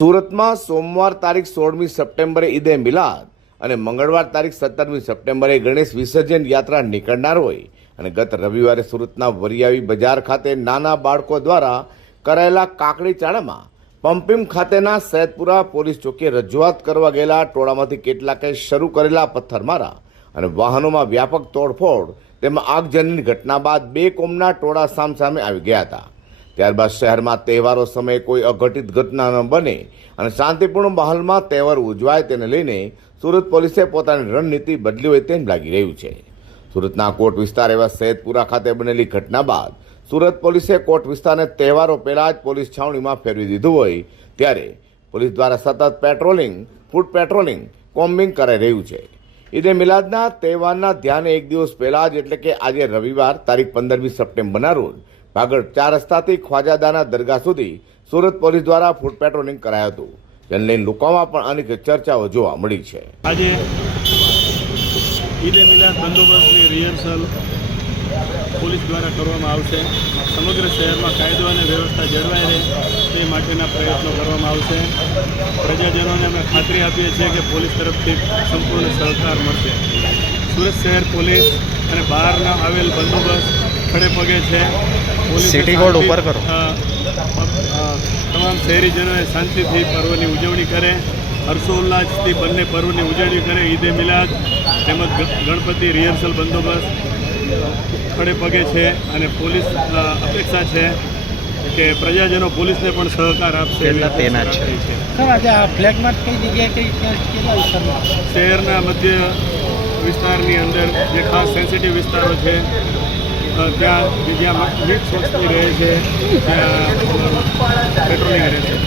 સુરતમાં સોમવાર તારીખ સોળમી સપ્ટેમ્બરે ઈદે મિલાદ અને મંગળવાર તારીખ સત્તરમી સપ્ટેમ્બરે ગણેશ વિસર્જન યાત્રા નીકળનાર હોય. અને ગત રવિવારે સુરતના વરિયાવી બજાર ખાતે નાના બાળકો દ્વારા કરાયેલા કાકડી ચાળામાં પંપિંગ ખાતેના સૈદપુરા પોલીસ ચોકીએ રજૂઆત કરવા ગયેલા ટોળામાંથી કેટલાકે શરૂ કરેલા પથ્થરમારા અને વાહનોમાં વ્યાપક તોડફોડ તેમાં આગજનની ઘટના બાદ બે કોમના ટોળા સામસામે આવી ગયા હતા. ત્યારબાદ શહેરમાં તહેવારો સમયે કોઈ અઘટિત ઘટના ન બને અને શાંતિપૂર્ણ માહોલમાં તહેવાર ઉજવાય તેને લઈને સુરત પોલીસે પોતાની રણનીતિ બદલી હોય તેમ લાગી રહ્યું છે. સુરતના કોટ વિસ્તાર એવા સૈદપુરા ખાતે બનેલી ઘટના બાદ સુરત પોલીસે કોટ વિસ્તારને તહેવારો પહેલાં જ પોલીસ છાવણીમાં ફેરવી દીધું હોય ત્યારે પોલીસ દ્વારા સતત પેટ્રોલિંગ ફૂટ પેટ્રોલિંગ, કોમ્બિંગ કરાઈ રહ્યું છે. ઈદે મિલાદના તહેવારના ધ્યાને એક દિવસ પહેલાં જ એટલે કે આજે રવિવાર તારીખ પંદરમી સપ્ટેમ્બરના રોજ ભાગળ ચાર રસ્તાથી ખ્વાજાદાના દરગાહ સુધી સુરત પોલીસ દ્વારા ફૂડ પેટ્રોલિંગ કરાયું હતું. જેને લઈને લોકોમાં પણ અનેક ચર્ચાઓ જોવા મળી છે. આજે ઈદે મિલાદ બંદોબસ્તની રિહર્સલ પોલીસ દ્વારા કરવામાં આવશે. સમગ્ર શહેરમાં કાયદો અને વ્યવસ્થા જળવાઈ રહે તે માટેના પ્રયત્નો કરવામાં આવશે. પ્રજાજનોને અમે ખાતરી આપીએ છીએ કે પોલીસ તરફથી સંપૂર્ણ સહકાર મળશે. સુરત શહેર પોલીસ અને બહારના આવેલ બંદોબસ્ત ખડે પગે છે. સિટી કોડ ઉપર કરો. તમામ શહેરીજનોએ શાંતિથી પર્વની ઉજવણી કરે. હર્ષોલ્લાસથી બંને પર્વની ઉજવણી કરે. ઈદે મિલાદ તેમજ ગણપતિ રિહર્સલ બંદોબસ્ત. ખડે પગે છે અને પોલીસ અપેક્ષા છે કે પ્રજાજનો પોલીસને પણ સહકાર આપશે. તૈનાત છે? શહેરના મધ્ય વિસ્તારની અંદર જે ખાસ સેન્સિટિવ વિસ્તારો છે ત્યાં જ્યાં મીટ રહે છે પેટ્રોલિંગ રહે છે.